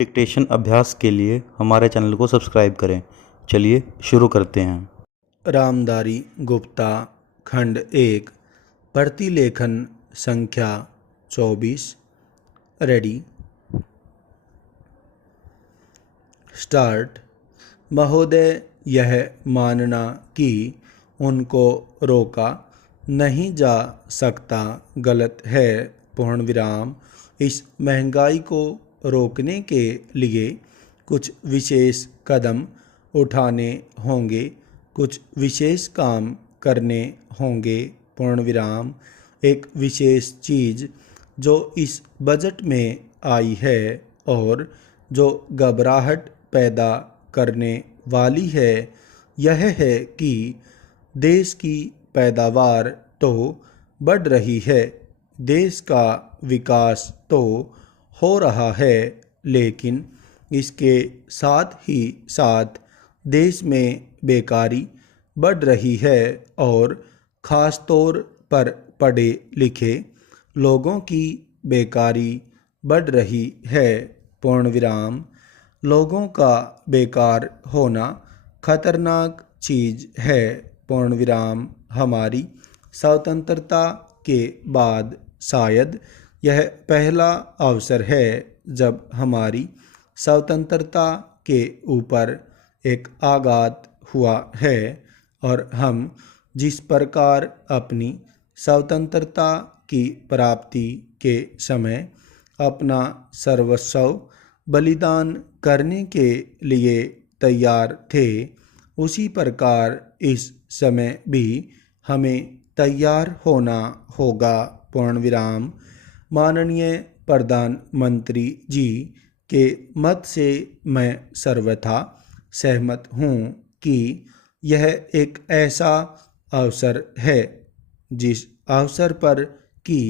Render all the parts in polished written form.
Dictation अभ्यास के लिए हमारे चैनल को सब्सक्राइब करें। चलिए शुरू करते हैं। रामधारी गुप्ता खंड 1 प्रतिलेखन संख्या 24। Ready start. महोदय, यह मानना कि उनको रोका नहीं जा सकता गलत है। पूर्ण विराम। इस महंगाई को रोकने के लिए कुछ विशेष कदम उठाने होंगे, कुछ विशेष काम करने होंगे। पूर्ण विराम। एक विशेष चीज़ जो इस बजट में आई है और जो घबराहट पैदा करने वाली है, यह है कि देश की पैदावार तो बढ़ रही है, देश का विकास तो हो रहा है, लेकिन इसके साथ ही साथ देश में बेकारी बढ़ रही है और ख़ास तौर पर पढ़े लिखे लोगों की बेकारी बढ़ रही है। पूर्ण विराम। लोगों का बेकार होना खतरनाक चीज़ है। पूर्ण विराम। हमारी स्वतंत्रता के बाद शायद यह पहला अवसर है जब हमारी स्वतंत्रता के ऊपर एक आघात हुआ है और हम जिस प्रकार अपनी स्वतंत्रता की प्राप्ति के समय अपना सर्वस्व बलिदान करने के लिए तैयार थे, उसी प्रकार इस समय भी हमें तैयार होना होगा। पूर्ण विराम। माननीय प्रधानमंत्री जी के मत से मैं सर्वथा सहमत हूँ कि यह एक ऐसा अवसर है जिस अवसर पर कि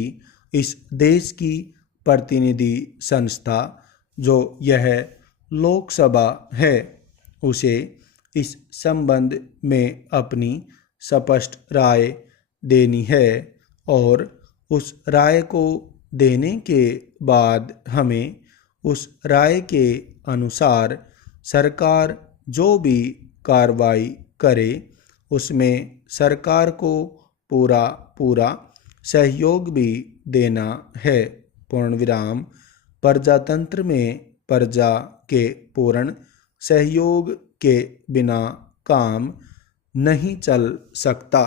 इस देश की प्रतिनिधि संस्था जो यह लोकसभा है, उसे इस संबंध में अपनी स्पष्ट राय देनी है और उस राय को देने के बाद हमें उस राय के अनुसार सरकार जो भी कार्रवाई करे उसमें सरकार को पूरा सहयोग भी देना है। पूर्ण विराम। प्रजातंत्र में प्रजा के पूर्ण सहयोग के बिना काम नहीं चल सकता,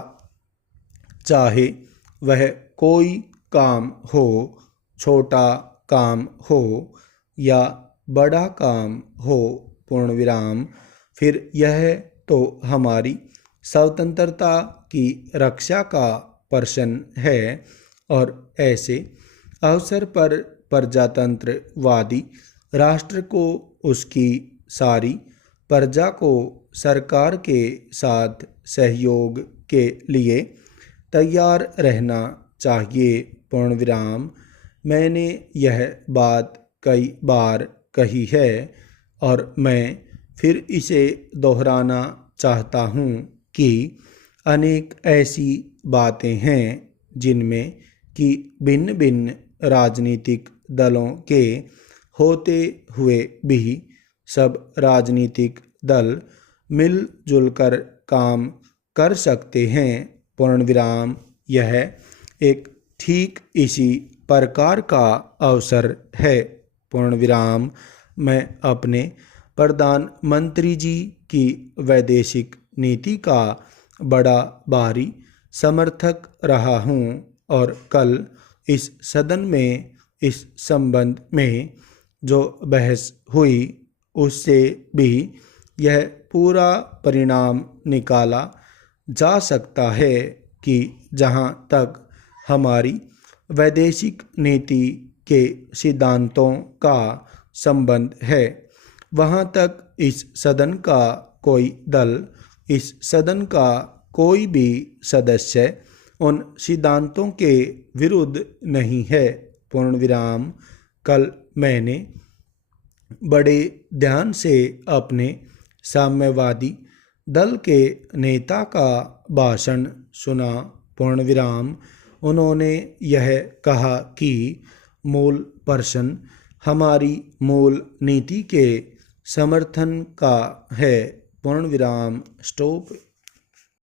चाहे वह कोई काम हो, छोटा काम हो या बड़ा काम हो। पूर्ण विराम। फिर यह तो हमारी स्वतंत्रता की रक्षा का प्रश्न है और ऐसे अवसर पर प्रजातंत्रवादी राष्ट्र को उसकी सारी प्रजा को सरकार के साथ सहयोग के लिए तैयार रहना चाहिए। पूर्ण विराम। मैंने यह बात कई बार कही है और मैं फिर इसे दोहराना चाहता हूँ कि अनेक ऐसी बातें हैं जिनमें कि भिन्न भिन्न राजनीतिक दलों के होते हुए भी सब राजनीतिक दल मिलजुल कर काम कर सकते हैं। पूर्ण विराम। यह एक ठीक इसी प्रकार का अवसर है। पूर्ण विराम। मैं अपने प्रधानमंत्री जी की वैदेशिक नीति का बड़ा भारी समर्थक रहा हूँ और कल इस सदन में इस संबंध में जो बहस हुई उससे भी यह पूरा परिणाम निकाला जा सकता है कि जहाँ तक हमारी वैदेशिक नीति के सिद्धांतों का संबंध है, वहाँ तक इस सदन का कोई दल, इस सदन का कोई भी सदस्य उन सिद्धांतों के विरुद्ध नहीं है। पूर्ण विराम। कल मैंने बड़े ध्यान से अपने साम्यवादी दल के नेता का भाषण सुना। पूर्ण विराम। उन्होंने यह कहा कि मूल प्रश्न हमारी मूल नीति के समर्थन का है। पूर्ण विराम। स्टॉप।